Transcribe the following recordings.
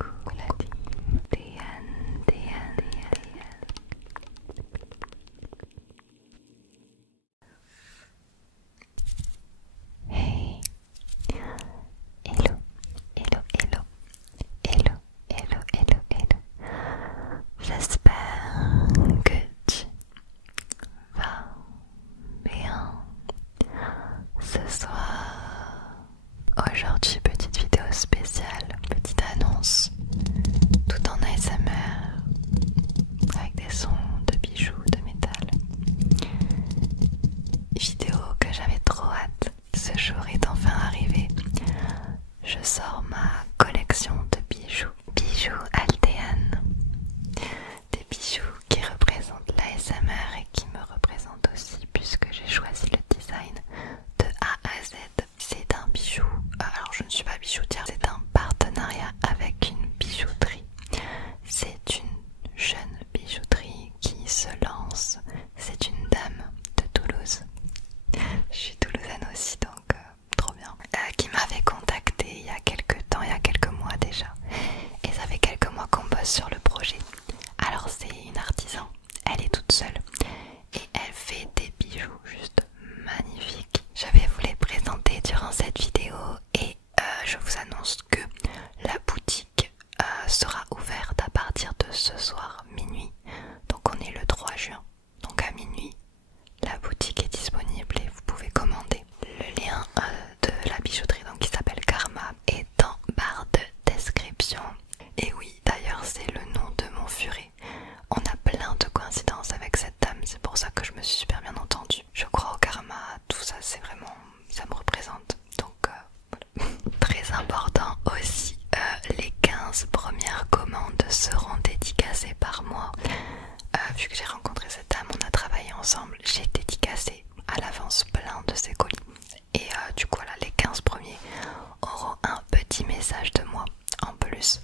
Coucou la team Diane, Diane, Diane. Hey, hello, hello, hello, hello, hello, hello, hello. J'espère que tu vas bien ce soir. Aujourd'hui, petite vidéo spéciale, petite annonce, tout en ASMR, avec des sons de bijoux, de métal. Vidéo que j'avais trop hâte. Ce jour est enfin arrivé. Je sors ma collection de bijoux. Bijoux Altean. Des bijoux qui représentent l'ASMR et qui me représentent aussi puisque j'ai choisi le design de A à Z. C'est un bijou, alors je ne suis pas bijoutière, c'est un partenariat avec une bijouterie. C'est une jeune bijouterie qui se lance. C'est une dame de Toulouse. Je suis toulousaine aussi, donc trop bien. Qui m'avait contacté il y a quelques temps, il y a quelques mois déjà. Et ça fait quelques mois qu'on bosse sur le projet. Alors c'est une artisan, elle est toute seule. Et elle fait des bijoux juste magnifiques. Je vais vous les présenter durant cette vidéo. Et je vous annonce que la boutique sera ouverte à partir de ce soir minuit. Donc on est le 3 juin. Donc à minuit, la boutique est disponible et vous pouvez commander. Le lien de la bijouterie donc, qui s'appelle Karma est en barre de description. Et oui, d'ailleurs c'est le nom de mon furet. On a plein de coïncidences avec cette dame, c'est pour ça que je me suis super bien entendue. Je crois au karma, tout ça c'est vraiment, ça me représente. Donc voilà. Très important aussi, les 15 premières commandes seront dédicacées par moi. Vu que j'ai rencontré cette dame, on a travaillé ensemble, j'ai dédicacé à l'avance plein de ses colis. Et du coup là, les 15 premiers auront un petit message de moi en plus.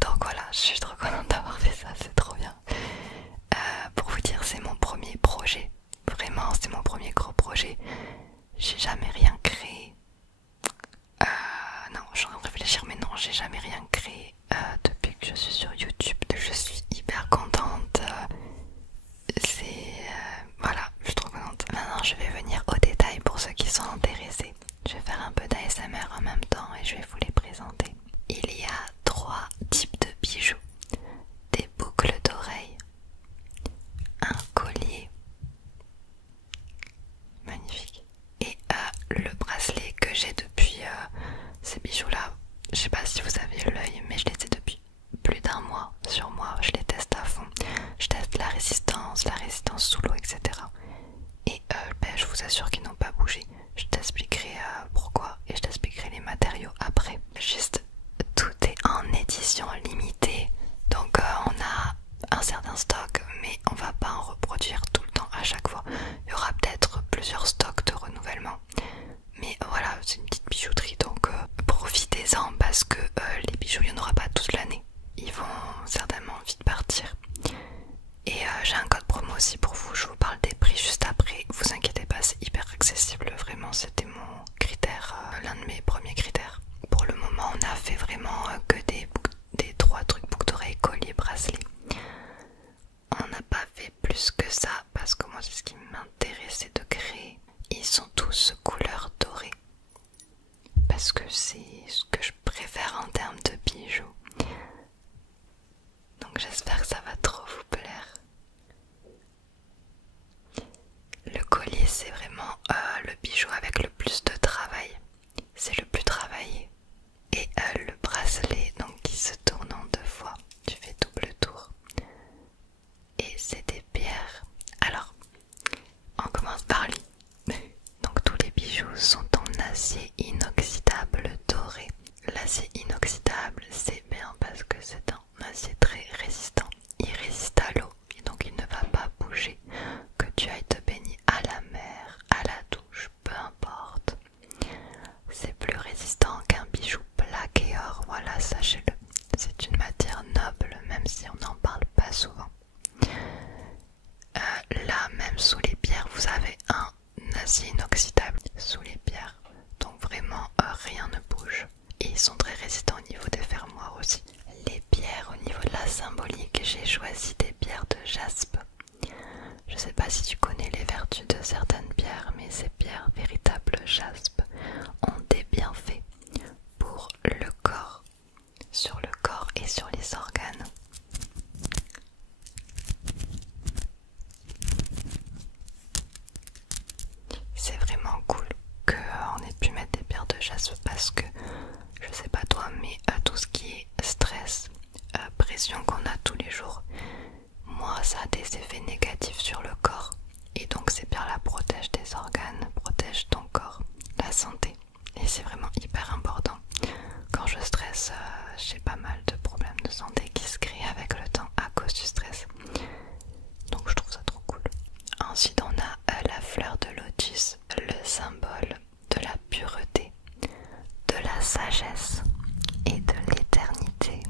Donc voilà, je suis trop contente d'avoir fait ça, c'est trop bien. Pour vous dire, c'est mon premier projet. Vraiment, c'est mon premier gros projet. J'ai jamais rien créé. Non, je suis en train de réfléchir, mais non, j'ai jamais rien créé depuis que je suis sur YouTube. Je suis hyper contente. Voilà, je suis trop contente. Maintenant, je vais venir au détail pour ceux qui sont intéressés. Je vais faire un peu d'ASMR en même temps et je vais vous les présenter. Il y a 3 types de bijoux. Des boucles d'oreilles, un collier, magnifique, et le bracelet que j'ai depuis ces bijoux là. Je sais pas si vous avez l'œil, mais je les ai depuis plus d'1 mois sur moi. Je les teste à fond. Je teste la résistance sous l'eau, etc. Et je vous assure qu'ils n'ont pas bougé. Je t'expliquerai pourquoi et je t'expliquerai les matériaux après. Juste, tout est en édition limitée. Donc on a un certain stock, mais on va pas en reproduire tout le temps à chaque fois. Il y aura peut-être plusieurs stocks de renouvellement. Mais voilà, c'est une petite bijouterie, donc profitez-en parce que les bijoux, il n'y en aura pas toute l'année. Ils vont certainement vite partir. Et j'ai un code promo aussi pour vous, je vous parle des prix juste après. Vous inquiétez pas, c'est hyper accessible, vraiment c'était mon critère, l'un de mes premiers critères. Pour le moment, on a fait vraiment que des 3 trucs, boucles d'oreilles, collier, bracelet. On n'a pas fait plus que ça parce que moi c'est ce qui m'intéressait de créer. Ils sont tous couleur dorée parce que c'est ce que je préfère en termes de bijoux. Donc j'espère que ça va trop vous plaire. Le collier c'est vraiment le bijou avec le plus de travail. C'est le plus travaillé. Et le bracelet donc qui se tourne en 2 fois. Tu fais double tour. Et c'est des pierres. Alors, on commence par lui. Donc tous les bijoux sont en acier inoxydable doré. L'acier inoxydable c'est bien parce que c'est un acier très résistant. Il résiste à l'eau et donc il ne va pas bouger. Que tu ailles te baigner à la mer, à la douche, peu importe. C'est plus résistant qu'un bijou plaqué or, voilà, sachez-le. C'est une matière noble même si on n'en parle pas souvent. Là même sous les pierres vous avez un acier inoxydable sous les pierres. Donc vraiment rien ne bouge. Et ils sont très résistants j'ai choisi des pierres de jaspe. Je sais pas si tu connais les vertus de certaines pierres, mais ces pierres véritables jaspe ont des bienfaits pour le corps, sur le corps et sur les organes. C'est vraiment cool qu'on ait pu mettre des pierres de jaspe parce que, je sais pas toi, mais tout ce qui est stress, pression qu'on a tous les jours, moi ça a des effets négatifs sur le corps. Et donc ces pierres-là protègent tes organes, protègent ton corps, la santé. Et c'est vraiment hyper important. Quand je stresse, j'ai pas mal de problèmes de santé qui se créent avec le temps à cause du stress. Donc je trouve ça trop cool. Ensuite on a la fleur de lotus, le symbole de la pureté, de la sagesse et de l'éternité.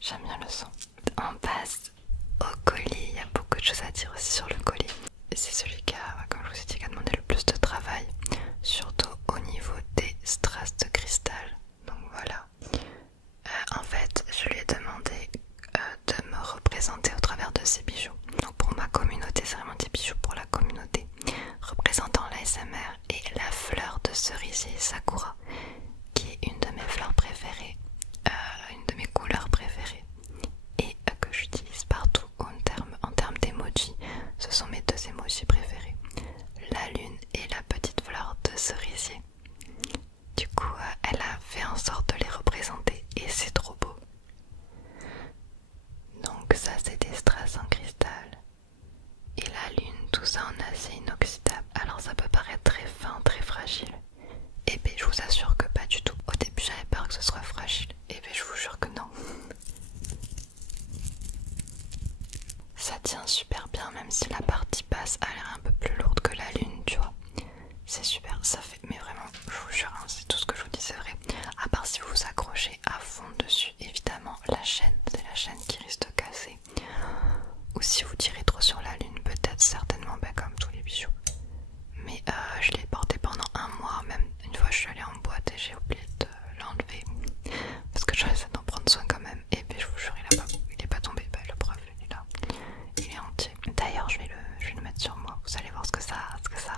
J'aime bien le son. On passe au colis. Il y a beaucoup de choses à dire aussi sur le colis. C'est celui qui a, comme je vous ai dit, qui a demandé le plus de travail, surtout au niveau des strass de cristal. Donc voilà. En fait, je lui ai demandé de me représenter au travers de ces bijoux. Donc pour ma communauté, c'est vraiment des bijoux pour la communauté, représentant l'ASMR et la fleur de cerisier Sakura, qui est une de mes fleurs préférées, une de mes couleurs préférées et que j'utilise partout en termes d'emoji. Ce sont mes deux emojis préférés, la lune et la petite fleur de cerisier. Du coup, elle a fait en sorte de les représenter et c'est trop beau. Donc ça c'est des strass en cristal et la lune, tout ça en acier inoxydable. Alors ça peut paraître très fin, très fragile. Et bien je vous assure que pas du tout. Au début j'avais peur que ce soit fragile. Et bien je vous jure que non. Ça tient super bien même si la partie basse a l'air un peu plus lourde que la lune, tu vois. C'est super, ça fait, mais vraiment, je vous jure, hein, c'est tout ce que je vous dis, c'est vrai. À part si vous vous accrochez à fond dessus, évidemment, la chaîne, c'est la chaîne qui risque de casser. Ou si vous tirez trop sur la lune, peut-être, certainement, comme tous les bijoux. Mais je l'ai porté pendant un mois, même une fois je suis allée en boîte et j'ai oublié de l'enlever. Parce que j'essaie d'en prendre soin quand même. Et puis je vous jure, il est pas tombé, le preuve, il est là. Il est entier. D'ailleurs, je vais le mettre sur moi, vous allez voir ce que ça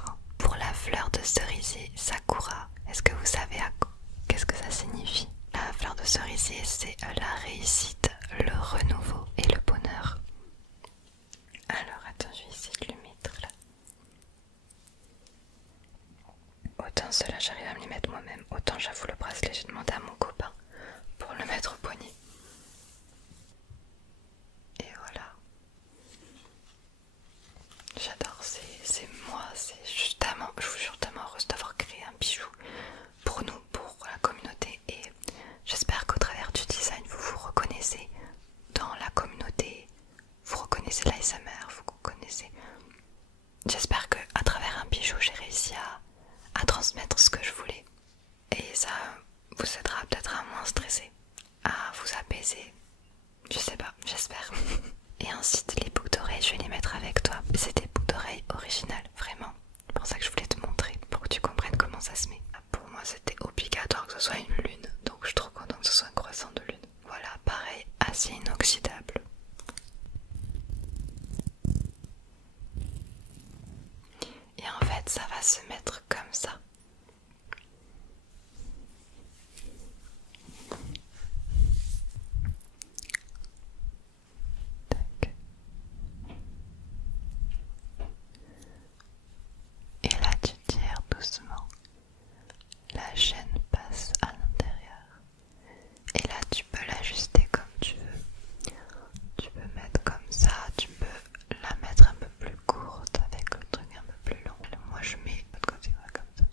rend. Pour la fleur de cerisier Sakura, est-ce que vous savez qu'est-ce que ça signifie? La fleur de cerisier, c'est la réussite, le renouveau et le bonheur. Alors attends, je vais essayer de le mettre là. Autant cela j'arrive à me les mettre moi-même, autant j'avoue le bracelet j'ai demandé à mon copain pour le mettre au poignet. Et voilà. J'adore, c'est moi, c'est justement, je vous jure, tellement heureuse d'avoir créé un bijou pour nous, pour la communauté. Et j'espère qu'au travers du design, vous vous reconnaissez dans la communauté, vous reconnaissez l'ASMR, vous reconnaissez. J'espère qu'à travers un bijou, j'ai réussi à transmettre ce que je voulais. Et ça vous aidera peut-être à moins stresser, à vous apaiser. Je sais pas, j'espère. Et ensuite les boucles d'oreilles, je vais les mettre avec toi. C'est des boucles d'oreilles originales, vraiment. C'est pour ça que je voulais te montrer, pour que tu comprennes comment ça se met. Pour moi c'était obligatoire que ce soit une lune, donc je suis trop contente que ce soit un croissant de lune. Voilà, pareil, acier inoxydable. Et en fait ça va se mettre comme ça. Tac. Et là tu tires doucement, la chaîne passe à l'intérieur et là tu peux l'ajuster comme tu veux. Tu peux mettre comme ça, tu peux la mettre un peu plus courte avec le truc un peu plus long. Moi je mets de l'autre côté, voilà, comme ça.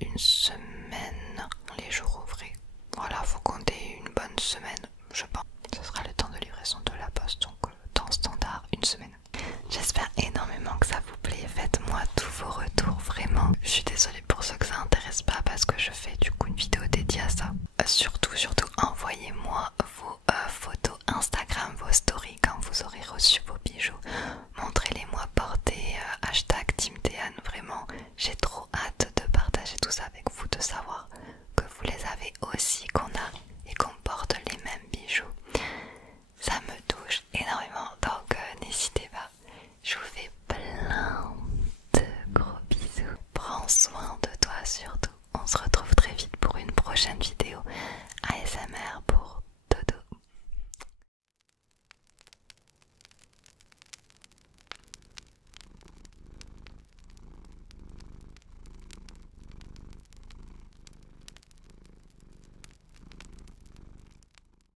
une semaine les jours ouvrés. Voilà, faut compter une bonne semaine, je pense. Ce sera le temps de livraison de la poste, donc temps standard, une semaine. J'espère énormément que ça vous plaît. Faites-moi tous vos retours, vraiment. Je suis désolée pour ceux que ça intéresse pas parce que je fais du coup une vidéo dédiée à ça. Surtout, envoyez-moi vos photos Instagram, vos stories quand vous aurez reçu vos bijoux. Montrez-les-moi portés, hashtag Team Théane. Vraiment, j'ai trop hâte de partager tout ça avec vous, de savoir que vous les avez aussi, qu'on a et qu'on porte les mêmes bijoux. Ça me touche énormément, donc n'hésitez pas. Je vous fais plein de gros bisous. Prends soin de toi surtout. On se retrouve très vite pour une prochaine vidéo.